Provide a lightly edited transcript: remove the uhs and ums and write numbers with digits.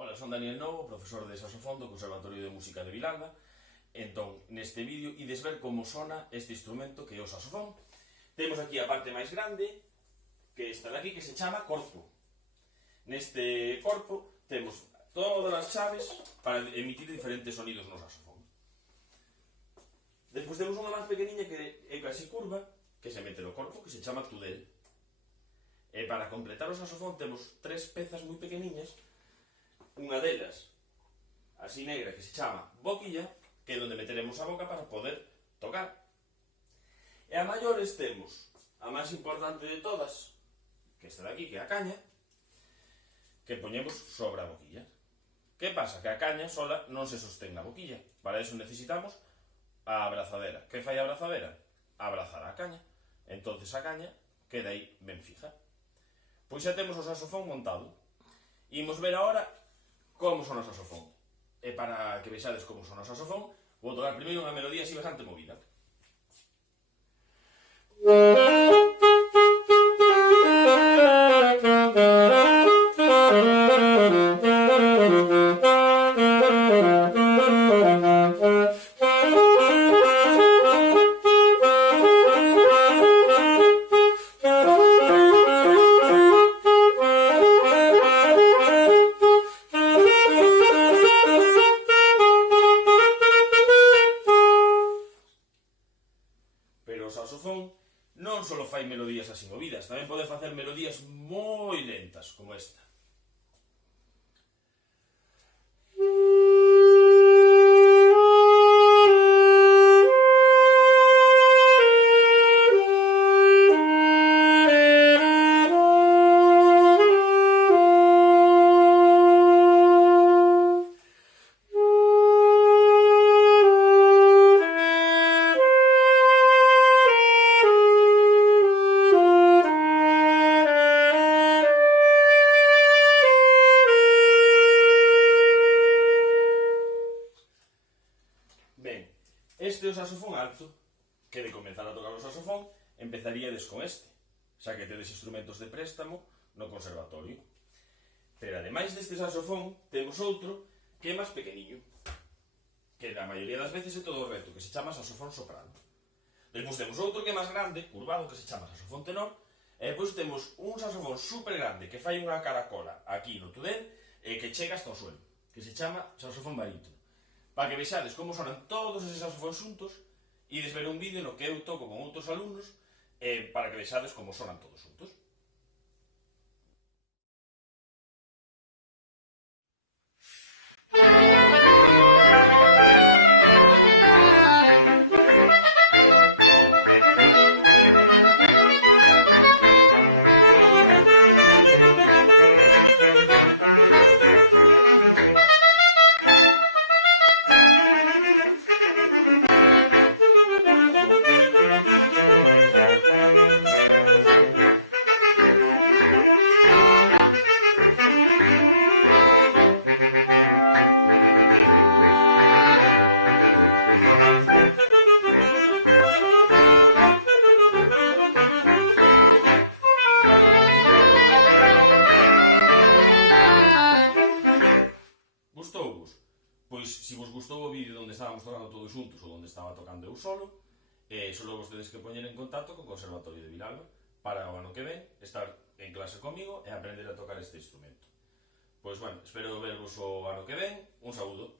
Ola, son Daniel Novo, profesor de saxofón do Conservatorio de Música de Vilalba. Entón, neste vídeo ides ver como sona este instrumento que é o saxofón. Temos aquí a parte máis grande, que está daqui, que se chama corpo. Neste corpo temos todas as chaves para emitir diferentes sonidos no saxofón. Despois temos unha máis pequeniña que é casi curva, que se mete no corpo, que se chama tudel. E para completar o saxofón temos tres pezas moi pequeniñas. Unha delas, así negra, que se chama boquilla, que é onde meteremos a boca para poder tocar. E a maiores temos a máis importante de todas, que está daqui, que é a caña, que poñemos sobre a boquilla. Que pasa? Que a caña sola non se sostén na boquilla. Para iso necesitamos a abrazadera. Que fai a abrazadera? Abrazar a caña. Entonces a caña queda aí ben fija. Pois xa temos o saxofón montado. Imos ver agora como sona o saxofón. E para que vexades como sona o saxofón, vou tocar primeiro unha melodía así bastante movida. Pero o saxofón non só fai melodías así movidas, tamén pode facer melodías moi lentas, como esta. Ben, este é o saxofón alto, que de comenzar a tocar o saxofón, empezaríades con este, xa que tedes instrumentos de préstamo no conservatorio. Pero ademais deste saxofón, temos outro que é máis pequeniño, que na maioría das veces é todo reto, que se chama saxofón soprano. Depois temos outro que é máis grande, curvado, que se chama saxofón tenor, e depois temos un saxofón super grande que fai unha caracola aquí no tudel e que chega hasta o suelo, que se chama saxofón barítono. Para que vexades como sonan todos eses saxofóns xuntos, ides ver un vídeo no que eu toco con outros alumnos para que vexades como sonan todos xuntos. Gustouvos? Pois, se vos gustou o vídeo onde estábamos tocando todos xuntos ou onde estaba tocando eu solo, só vos tedes que poñer en contacto co Conservatorio de Vilalba para o ano que ven estar en clase comigo e aprender a tocar este instrumento. Pois, bueno, espero vervos o ano que ven. Un saúdo.